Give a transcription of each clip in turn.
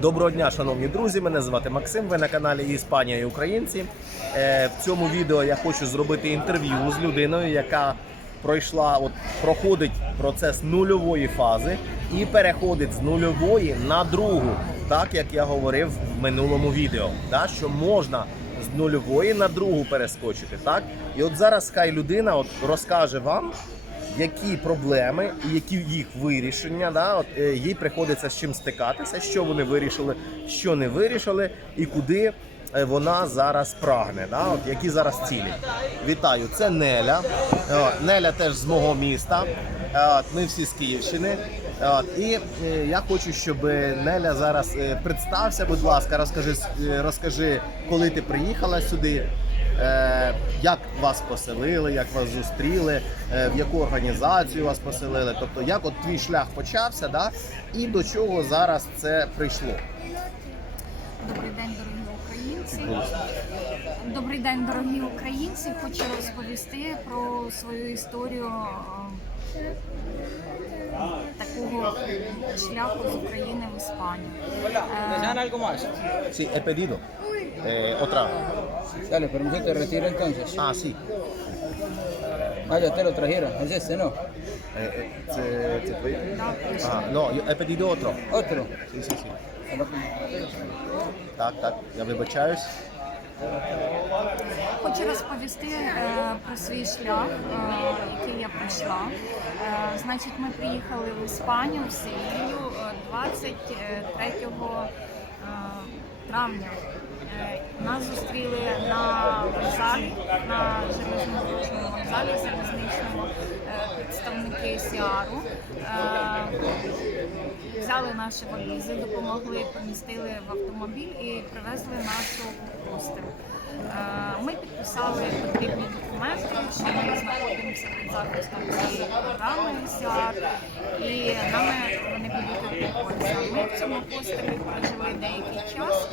Доброго дня, шановні друзі. Мене звати Максим. Ви на каналі Іспанія і Українці. Е, В цьому відео я хочу зробити інтерв'ю з людиною, яка пройшла, от проходить процес нульової фази і переходить з нульової на другу, так як я говорив в минулому відео, да, що можна з нульової на другу перескочити. Так, і от зараз хай людина от розкаже вам які проблеми і які їх вирішення. Да? От, е, їй приходиться з чим стикатися, що вони вирішили, що не вирішили, і куди е, вона зараз прагне. Да? От, які зараз цілі. Вітаю, це Неля. О, Неля теж з мого міста. Е, От, ми всі з Київщини. От, і е, я хочу, щоб Неля зараз е, представся, будь ласка, розкажи, е, розкажи, коли ти приїхала сюди. Е, як вас поселили, як вас зустріли, е, в яку організацію вас поселили. Тобто, як от твій шлях почався, да? і до чого зараз це прийшло. Добрий день, дорогі українці. Добрий день, дорогі українці. Хочу розповісти про свою історію е, такого шляху з України в Іспанію. Sí, he pedido. Eh, otra. Dale, pero te retiro entonces. Ah, sí. Ah, ya te lo trajeron. Es este, ¿no? Eh, eh, це, це твоє? Да, no, yo he pedido otro. Otro. Sí, sí, sí. Так, так, я вибачаюсь. Хочу розповісти е, про свій шлях, е, який я пройшла. Е, значить, ми приїхали в Іспанію в Севілью е, 23 е, травня. Е, Нас зустріли на вокзалі, на железнодорожному вокзалі залізничному представники Сіару. Взяли наші валізи, допомогли, помістили в автомобіль і привезли нас у. Ми підписали потрібні документи, що ми знаходимося під захистом цієї програми СІАР, і нами вони будуть опікуватися. Ми в цьому хостелі прожили деякий час.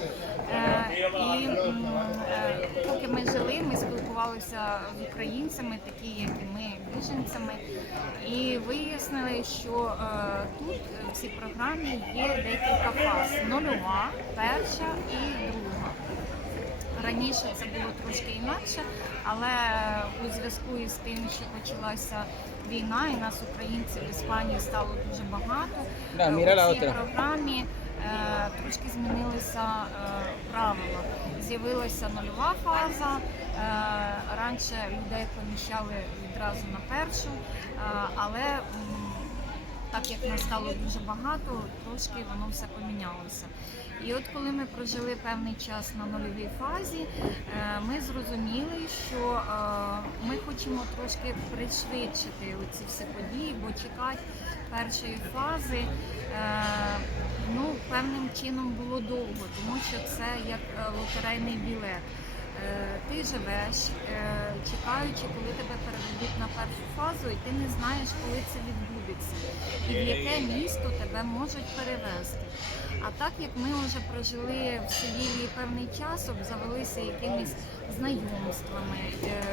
Е, І е, поки ми жили, ми спілкувалися з українцями, такі як і ми, біженцями, і вияснили, що е, тут в цій програмі є декілька фаз: нульова, перша і друга. Раніше це було трошки інакше, але у зв'язку із тим, що почалася війна, і нас українців в Іспанії стало дуже багато. Да, е, у цій otra. програмі е, трошки змінилися е, правила. З'явилася нульова фаза. Е, раніше людей поміщали відразу на першу, е, але так як нас стало дуже багато, трошки воно все помінялося. І от коли ми прожили певний час на нульовій фазі, е, ми зрозуміли, що е, ми хочемо трошки пришвидшити ці всі події, бо чекати першої фази е, ну, певним чином було довго, тому що це як лотерейний білет. Ти живеш, чекаючи, коли тебе переведуть на першу фазу, і ти не знаєш, коли це відбудеться, і в яке місто тебе можуть перевезти. А так як ми вже прожили в Севілії певний час, обзавелися якимись знайомствами, е,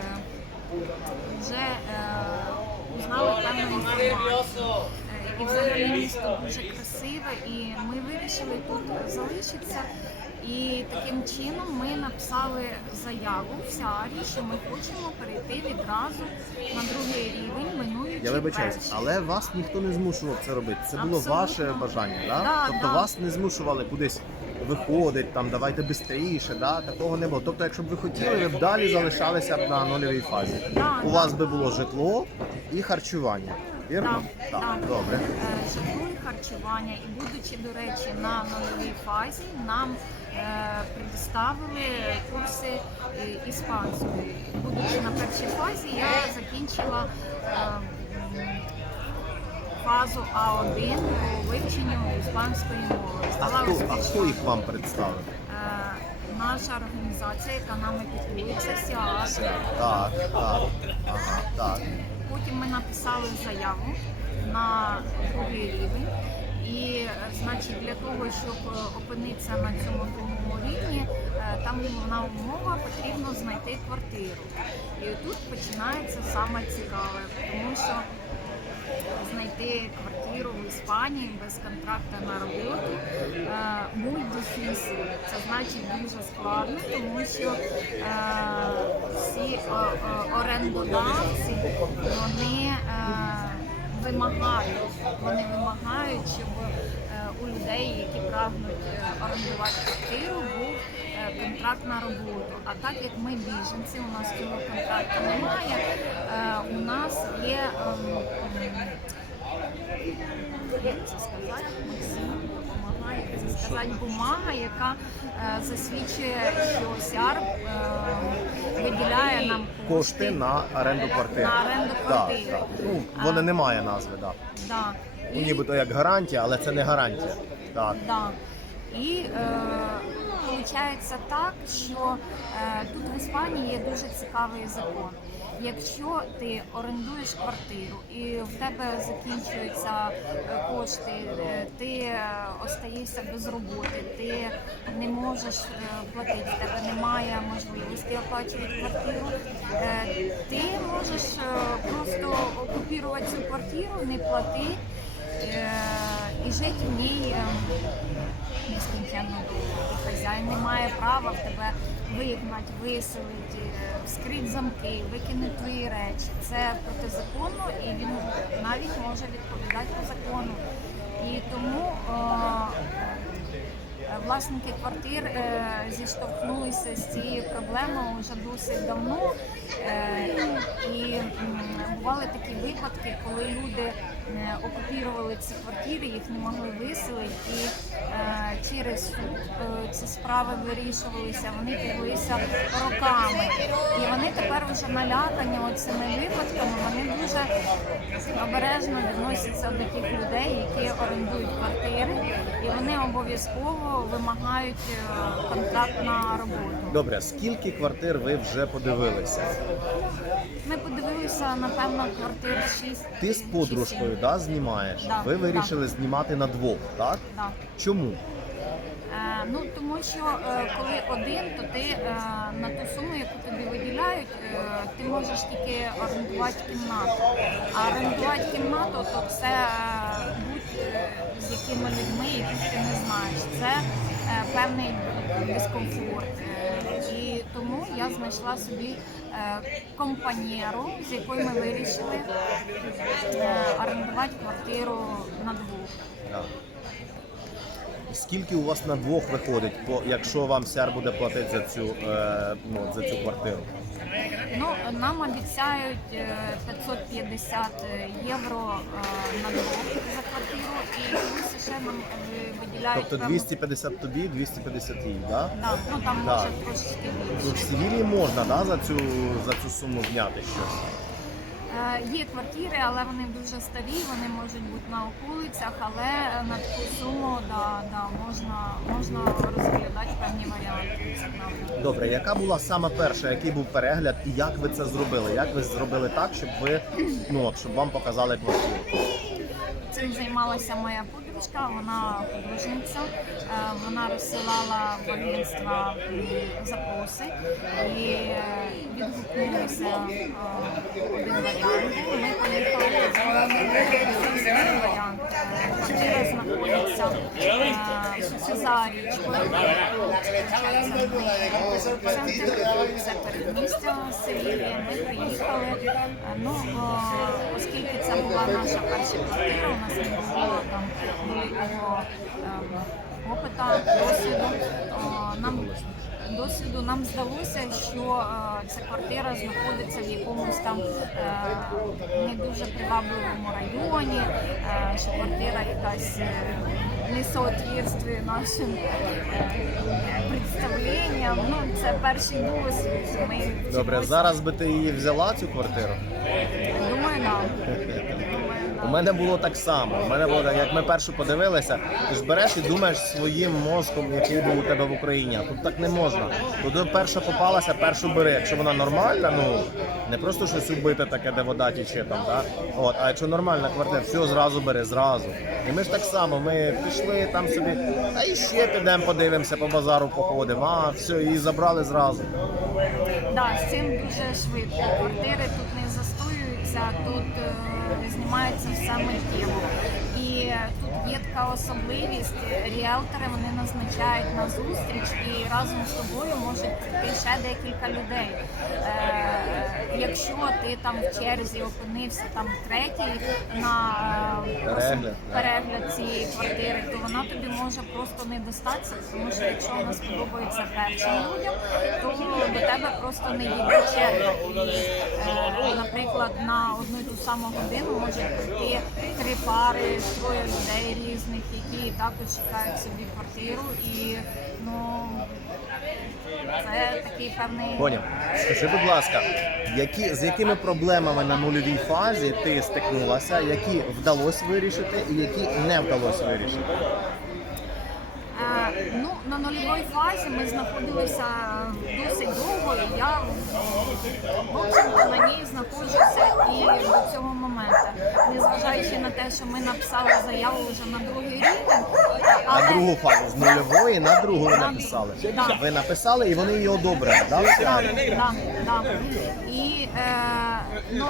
вже е, узнали певну інформацію. І взагалі місто дуже красиве, і ми вирішили тут залишитися. І таким чином ми написали заяву в Сіарі, що ми хочемо перейти відразу на другий рівень, минуючи Я вибачаюсь, перший. але вас ніхто не змушував це робити. Це було Абсолютно. ваше бажання, да? Да, тобто да. вас не змушували кудись виходить, там давайте швидше, да? такого не було. Тобто, якщо б ви хотіли, ви б далі залишалися б на нульовій фазі. Да, У да. вас би було житло і харчування. Вірно? Так, так. Добре. Е, житло харчування. І будучи, до речі, на нульовій фазі, нам е, предоставили курси е, іспанської. Будучи на першій фазі, я закінчила фазу А1 по вивченню іспанської мови. А хто, а хто їх вам представив? Наша організація, яка нами піклується, СІАС. Так, так. Ага, так. Потім ми написали заяву на другий рівень. І значить, для того, щоб е, опинитися на цьому другому рівні, е, там головна умова потрібно знайти квартиру. І тут починається саме цікаве, тому що знайти квартиру Іспанії без контракту на роботу е, muy. Це значить дуже складно, тому що е, всі е, орендодавці вони вимагають, вони вимагають, щоб у людей, які прагнуть орендувати квартиру, був контракт на роботу. А так як ми біженці, у нас цього контракту немає, у нас є. Як це сказати, Максим допомагає це сказати, бумага, яка е, засвідчує, що СЯР е, виділяє нам Кошти на оренду квартири. На оренду Так, квартири. так. Ну, вони А. не має назви, так. Да. Ну, І- нібито як гарантія, але це не гарантія. Так. Да. І е, виходить так, що е, тут в Іспанії є дуже цікавий закон. Якщо ти орендуєш квартиру і в тебе закінчуються е, кошти, е, ти е, остаєшся без роботи, ти не можеш платити, в тебе немає можливості оплачувати квартиру, ти можеш просто окупувати цю квартиру, не платити е, і жити в ній нескінченно довго. Хазяїн не має права в тебе вигнати, виселити, е, вскрити замки, викинути твої речі. Це протизаконно і він навіть може відповідати по закону. І тому е, Е, Власники квартир е, зіштовхнулися з цією проблемою вже досить давно. Е, і бували такі випадки, коли люди окупірували ці квартири, їх не могли виселити, і е, через суд е, ці справи вирішувалися, вони тяглися роками. І вони тепер вже налякані цими випадками, вони дуже обережно відносяться до тих людей, які орендують квартири, і вони обов'язково вимагають е, контракт на роботу. Добре, скільки квартир ви вже подивилися? Ми подивилися, напевно, квартир 6. Ти з подружкою да, знімаєш? Да, ви вирішили знімати на двох, так? Да. Чому? Е, ну тому що е, коли один, то ти е, на ту суму, яку тобі виділяють, е, ти можеш тільки орендувати кімнату. А орендувати кімнату, то це е, будь е, з якими людьми, яких ти не знаєш. Це е, певний дискомфорт. Тому я знайшла собі е, компаньєру, з якою ми вирішили е, орендувати квартиру на двох. Скільки у вас на двох виходить, по- якщо вам сяр буде платити за цю, е, ну, за цю квартиру? Ну, нам обіцяють е, 550 євро на двох за квартиру, і плюс ще нам виділяють Тобто певну- 250 тобі, 250 їй, так? Да, ну там Да. може трошечки Ну, в більше. Севілії можна да, за, цю, за цю суму зняти щось. Е, Є квартири, але вони дуже старі, вони можуть бути на околицях, але на таку суму да, да, можна, можна розглядати певні варіанти. Добре, яка була саме перша, який був перегляд, і як ви це зробили? Як ви зробили так, щоб ви ну от, щоб вам показали квартиру? Цим займалася моя подружка, вона художниця. Е, Вона розсилала в агентства запроси і е, відгукнулися е, один варіант. Ми поїхали другий варіант. Е, Квартира знаходиться е, за річкою. Це передмістя Севілії. Ми приїхали. Е, Ну, оскільки це була наша перша квартира, у нас не було там великого ем, опита, досвіду. О, нам досвіду нам здалося, що ця квартира знаходиться в якомусь там е, не дуже привабливому районі, е, що квартира якась е, не соответствує нашим представленням. Ну, це перший досвід. Ми Добре, зараз би ти її взяла цю квартиру? Думаю, да. У мене було так само. У мене було так, як ми першу подивилися, ти ж береш і думаєш своїм мозком, який був у тебе в Україні. Тут так не можна. Тут перша попалася, першу бери. Якщо вона нормальна, ну не просто щось убите таке, де вода тіче там, да? От, а якщо нормальна квартира, все зразу бери, зразу. І ми ж так само, ми пішли там собі, а і ще підемо, подивимося, по базару походимо. А, все, її забрали зразу. Да, з цим дуже швидко. Квартири тут не застоюються, тут е, знімається все миттєво. І така особливість. Ріелтори вони назначають на зустріч і разом з тобою можуть прийти ще декілька людей. Е, якщо ти там в черзі опинився там третій на е, Перегляд. перегляд цієї квартири, то вона тобі може просто не достатися, тому що якщо вона сподобається першим людям, то до тебе просто не йде черга. І, е, наприклад, на одну і ту саму годину можуть прийти три пари, троє людей різних, які також шукають собі квартиру. І ну це такий певний Поняв. Скажи, будь ласка, які, з якими проблемами на нульовій фазі ти стикнулася, які вдалося вирішити і які не вдалося вирішити? Е, Ну, на нульовій фазі ми знаходилися досить довго, і я в на ній знаходжуся і до цього моменту. Незважаючи на те, що ми написали заяву вже на другий рівень, але На другу фазу з нульової на другу ви написали. Да. Ви написали і вони її одобрили? Да, да, да. І е, ну,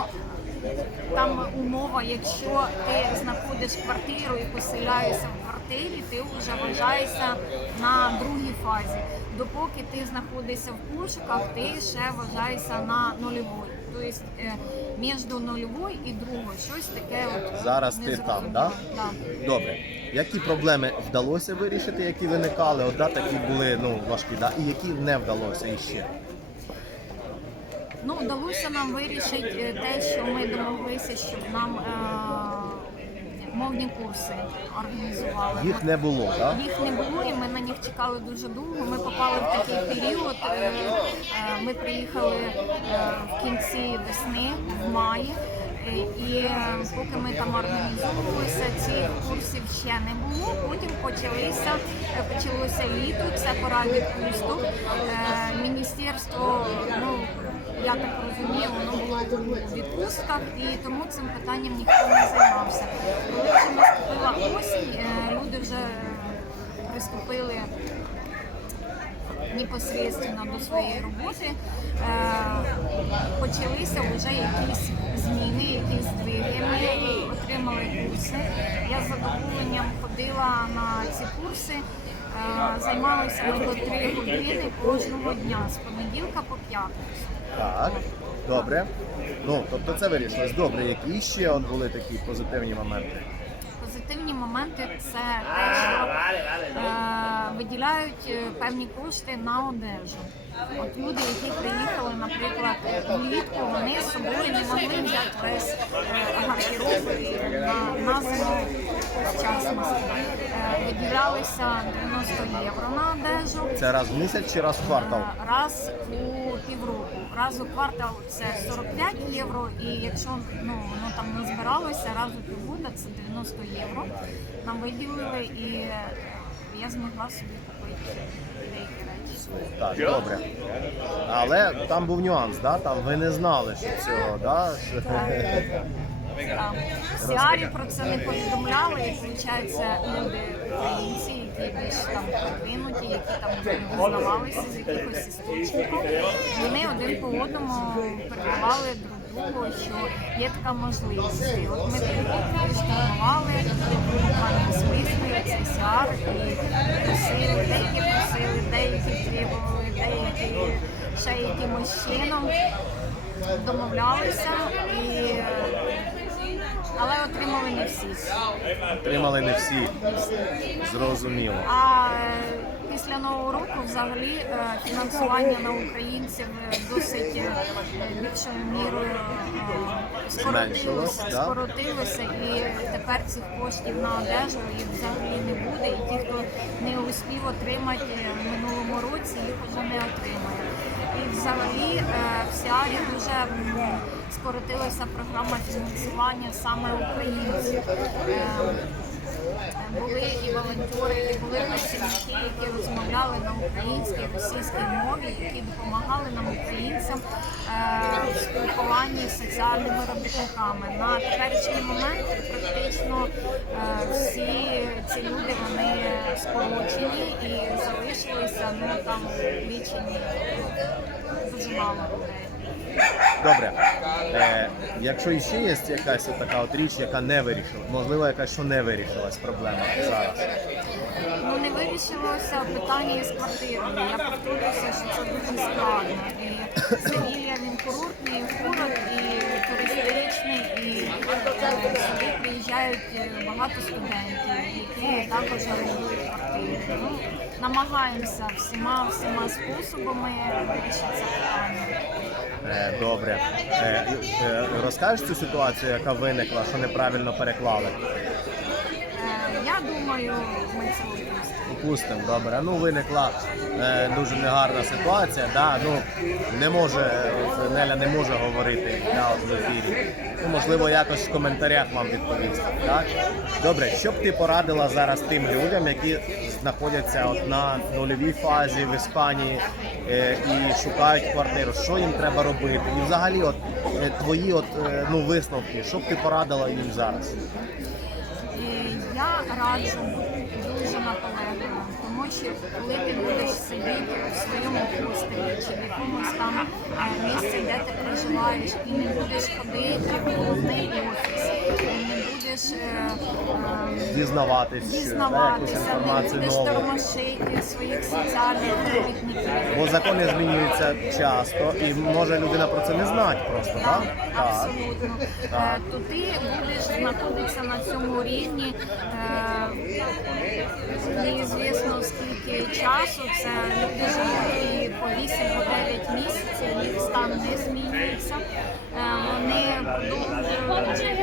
там умова, якщо ти знаходиш квартиру і поселяєшся в квартирі, ти вже вважаєшся на другій фазі. Допоки ти знаходишся в пошуках, ти ще вважаєшся на нульовій. Тобто е, між нульовою і другою щось таке от Зараз ти там, да? Да. Добре. Які проблеми вдалося вирішити, які виникали? От, да, такі були ну, важкі, да? і які не вдалося іще? Ну, вдалося нам вирішити е, те, що ми домоглися, щоб нам е, мовні курси організували. Їх не було, так? Їх не було, і ми на них чекали дуже довго. Ми попали в такий період. е, е, Ми приїхали е, в кінці весни, в маї. І поки ми там організовувалися, цих курсів ще не було. Потім почалися, почалося літо, це пора відпусток. Е, Міністерство, ну я так розумію, воно було у відпустках, і тому цим питанням ніхто не займався. Коли вже наступила осінь, е, люди вже приступили непосредственно до своєї роботи, е, почалися вже якісь зміни, якісь здвиги. Ми отримали курси. Я з задоволенням ходила на ці курси. Е, Займалися ми по три години кожного дня з понеділка по п'ятницю. Так. Добре. Ну, тобто це вирішилось. Добре, які ще от були такі позитивні моменти? Позитивні моменти це те, що е, виділяють е, певні кошти на одежу. От люди, які приїхали, наприклад, влітку, вони з собою не могли взяти весь е, гардероб на, на зиму вчасно. Е, виділялися 90 євро на одежу. Це раз в місяць чи раз в квартал? Е, Раз у півроку. Раз у квартал це 45 євро, і якщо ну, воно там не збиралося, раз у півгода це 90 євро. Нам виділили і е, я змогла собі купити деякі речі. Так, добре. Але там був нюанс, да? Там ви не знали, що цього, да? що- Так. В Сіарі про це не повідомляли, і виходить, люди українці, які більш там продвинуті, які там визнавалися з якихось істочників, вони один по одному передавали друг другу, що є така можливість. І от ми штурмували в плані смислі цей Сіар і просили, деякі просили, деякі требували, деякі ще якимось чином домовлялися і але отримали не всі. Отримали не всі. Зрозуміло. А після нового року взагалі е, фінансування на українців е, досить е, більшою мірою скоротилося, скоротилося, і тепер цих коштів на одежу їх взагалі не буде. І ті, хто не успів отримати в минулому році, їх вже не отримає. І взагалі в Сіарі дуже скоротилася програма фінансування саме українців. Були і волонтери, і були працівники, які розмовляли на українській, російській мові, які допомагали нам українцям е, в спілкуванні з соціальними робітниками. На теперішній момент практично е, всі ці люди вони скорочені і залишилися ну там лічені дуже мало людей. Добре. Е, якщо іще є якась така от річ, яка не вирішила, можливо, якась, що не вирішилась проблема зараз. Ну не вирішилося питання із квартирою. Я повторюся, що це дуже складно. І Севілля він курортний, город і туристичний, і сюди приїжджають е, багато студентів, які також орендують квартири. Ну, намагаємося всіма всіма способами вирішити це питання. Е, добре. Е, розкажеш цю ситуацію, яка виникла, що неправильно переклали? Я думаю, ми це випустимо. Добре. Ну, виникла е, дуже негарна ситуація. Да? Ну, не може, Неля не може говорити от в ефірі. Ну, можливо, якось в коментарях вам відповісти. Так? Добре, що б ти порадила зараз тим людям, які знаходяться от на нульовій фазі в Іспанії е, і шукають квартиру? Що їм треба робити? І взагалі, от е, твої от, е, ну, висновки, що б ти порадила їм зараз? Я раджу бути наполегливим, тому що коли ти будеш сидіти у своєму хостелі чи в якомусь там місці, де ти проживаєш, і не будеш ходити в головний офіс, будеш е, е, Дізнаватись, якусь дізнаватися, не інформацію будеш нову. тормошити своїх соціальних робітників. Бо закони змінюються часто, і може людина про це не знати просто, так? Так, абсолютно. Е, То ти будеш знаходитися на цьому рівні е, неізвісно часу. Це люди по 8 по 9 місяців, їх стан не змінюється. Е, Вони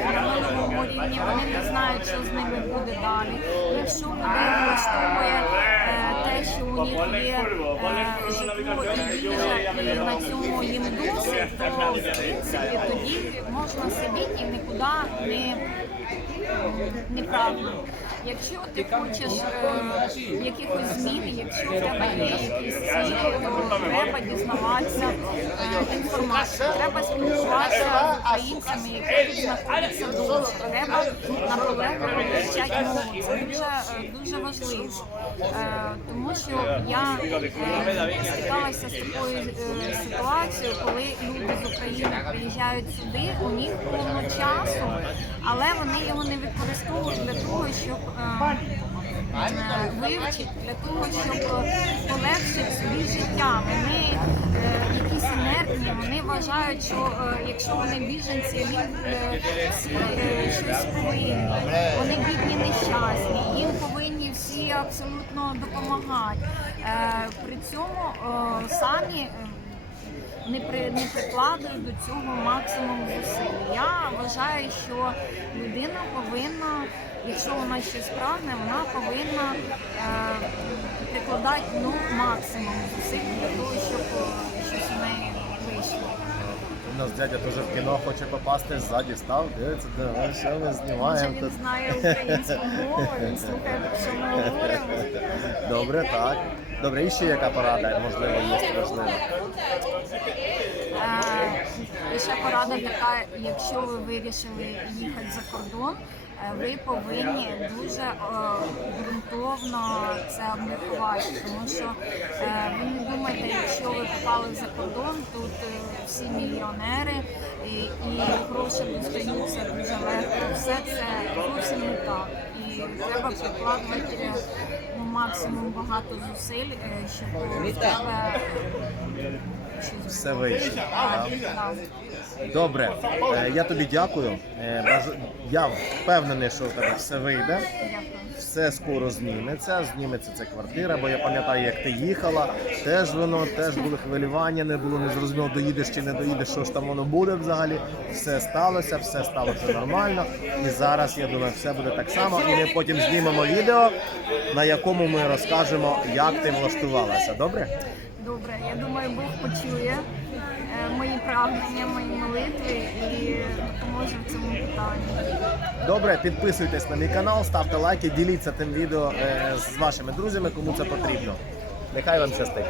минулому рівні, вони не знають, що з ними буде далі. Якщо людей влаштовує е, те, що у них є е, житло і їжа, і на цьому їм досить, то в принципі тоді можна сидіти і нікуди не, не прагнути. Якщо ти хочеш е, якихось змін, якщо в тебе є якісь цілі, то треба дізнаватися е, інформацію, треба спілкуватися з українцями, які тут знаходяться довше. Треба наполегливо вивчати мову. Це дуже, е, дуже важливо. Е, тому що я е, стикалася з такою е, ситуацією, коли люди з України приїжджають сюди, у них повно часу, але вони його не використовують для того, щоб е, е, вивчити, для того, щоб полегшити собі життя. Вони е, якісь інертні, вони вважають, що е, якщо вони біженці, їм е, всі щось повинні. Вони бідні, нещасні, їм повинні всі абсолютно допомагати. При цьому самі. не при не прикладують до цього максимум зусиль. Я вважаю, що людина повинна, якщо вона щось прагне, вона повинна е, прикладати ну, максимум зусиль для того, щоб е, щось у неї вийшло. У нас дядя теж в кіно хоче попасти ззаді, став, дивиться, де що ми знімаємо він тут. знає українську мову, він слухає, що ми говоримо. Добре, так. Добре, і ще яка порада, можливо, є важлива. Е, ще порада така, якщо ви вирішили їхати за кордон, е, ви повинні дуже е, ґрунтовно це обміркувати, тому що е, ви не думайте, якщо ви попали за кордон, тут е, всі мільйонери і, гроші достаються дуже легко. Все це зовсім не так. І треба прикладувати е, ну, максимум багато зусиль, е, щоб тебе Все вийшло. Добре, е, я тобі дякую. Е, Я впевнений, що у тебе все вийде. Все скоро зніметься, зніметься ця квартира, бо я пам'ятаю, як ти їхала, теж воно, теж були хвилювання, не було не зрозуміло, доїдеш чи не доїдеш, що ж там воно буде взагалі. Все сталося, все сталося нормально. І зараз я думаю, все буде так само. І ми потім знімемо відео, на якому ми розкажемо, як ти влаштувалася. Добре? Добре, я думаю, Бог почує е, мої прагнення, мої молитви і допоможе в цьому питанні. Добре, підписуйтесь на мій канал, ставте лайки, діліться тим відео е, з вашими друзями, кому це потрібно. Нехай вам щастить.